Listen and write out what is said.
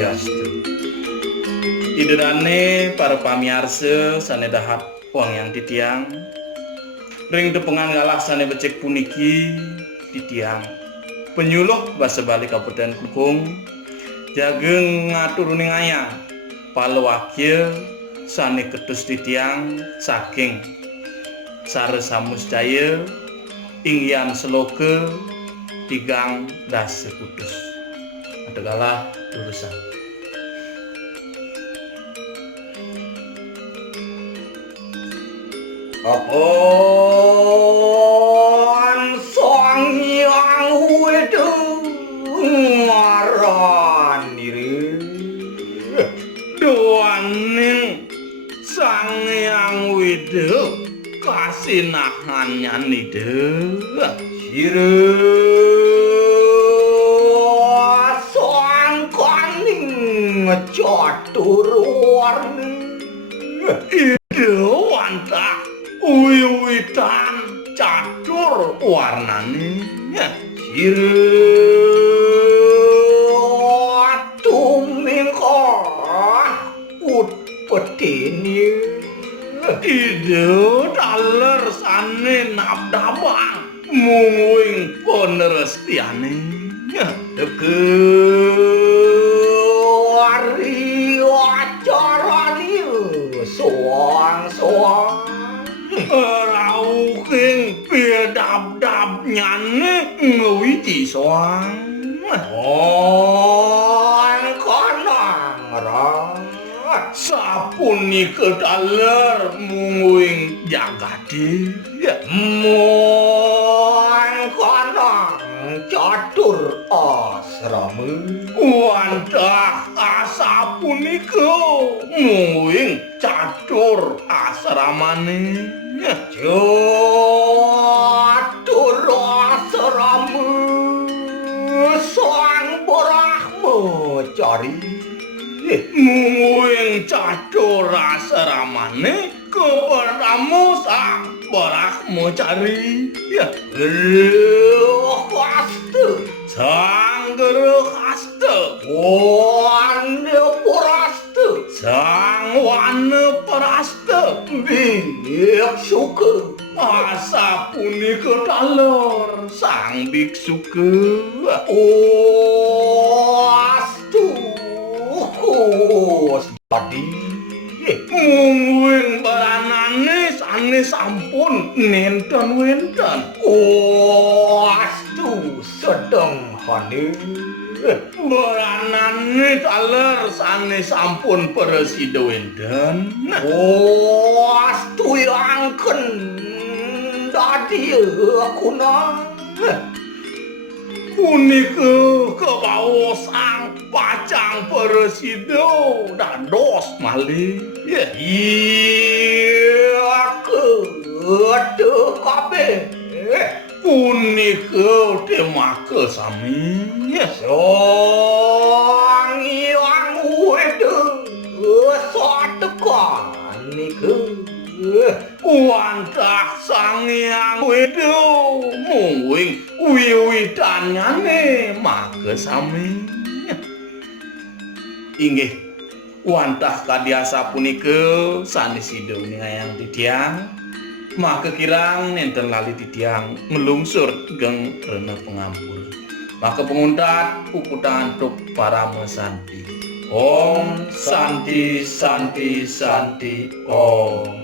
Swastiastu. Idurane para pamirsa sanedahap wong yang titiang ring tepengan ngalah sane becek puniki titiang penyuluh basa bali Kabupaten Klungkung jageng ngaturuning ayang palawakil sane ketus titiang saking sare samusjaya ingyan seloke tigang dase kudus adegalah lulusan. Apun Sang Hyang Widi Maraniri Doaning Sang Hyang Widi kasinahannya nide Sire Sang Kaning Catur Warni Idewanta wiwitan catur warnane Sire tumingkon utpetini ide daler sane nabdabang mungwing penerestiane teke wari acarani soang-soang rauking pedab-dab nyane ngewiti soang kanang rat sapunika daler mungwing jagade kanang catur asrama wandah asapunika mungwing catur asramane catur asrama sang Brahmacari mungwing catur asramane keperamu sang Brahmacari Haste sang Gerhaste Wanepuraste sang Wanepuraste Biksuke asapunika daler sang biksuke Astu Kusbadi mungwing baranane sane sampun nenten-wenten Astu sedeng hani baranane daler sane sampun presida wenten Astu yangken dadi kunang punika kebawa sang pacang presida dados malih iya kede kabeh punika temake sami Sang Hyang Widi satekan niku wandah Sang Hyang Widi mungwing wiwitanyane make sami inggih wandah kadiasa punika sanesida ingkang titiang maka kirang nenten lali titiang melungsur geng rena pengampur maka penguntat puputan tuk para mesanti Om Santi Santi Santi Om